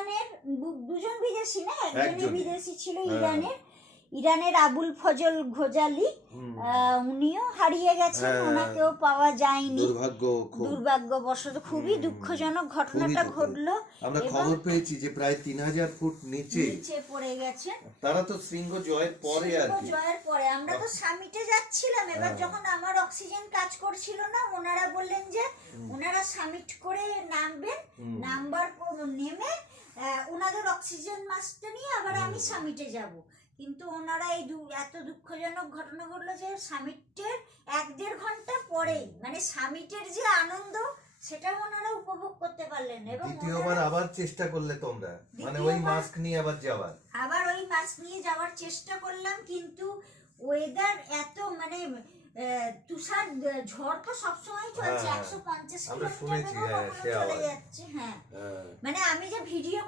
ইরানের দুজন বিদেশি না, একজনই বিদেশি ছিল ইরানের আবুল ফজল ঘোজালি, উনিও হারিয়ে গেছেন, ওনাকেও পাওয়া যায়নি দুর্ভাগ্যবশত। খুবই দুঃখজনক ঘটনাটা ঘটলো। আমরা খবর পেয়েছি যে প্রায় 3000 ফুট নিচে পড়ে গেছেন। তারা তো শৃঙ্গ জয়ের পরে আর কি, জয়ের পরে আমরা তো সামিটে যাচ্ছিলাম। এবার যখন আমার অক্সিজেন কাজ করছিল না, ওনারা বললেন যে ওনারা সামিট করে নামবেন, নেমে ওনাদের অক্সিজেন মাস্কটা নিয়ে আবার আমি সামিটে যাব। কিন্তু ওনারা এই এত দুঃখজনক ঘটনা ঘটলো যে সামিটের 1-1.5 ঘন্টা পরেই, মানে সামিটের যে আনন্দ সেটা ওনারা উপভোগ করতে পারলেন। এবং দ্বিতীয়বার আবার চেষ্টা করলে তোমরা, মানে ওই মাস্ক নিয়ে আবার ওই মাস্ক নিয়ে যাওয়ার চেষ্টা করলাম, কিন্তু ওয়েদার এত মানে তুষার ঝড় তো সবসময় চলছে, 150 কিলোমিটার চলে যাচ্ছে। মানে আমি যে ভিডিও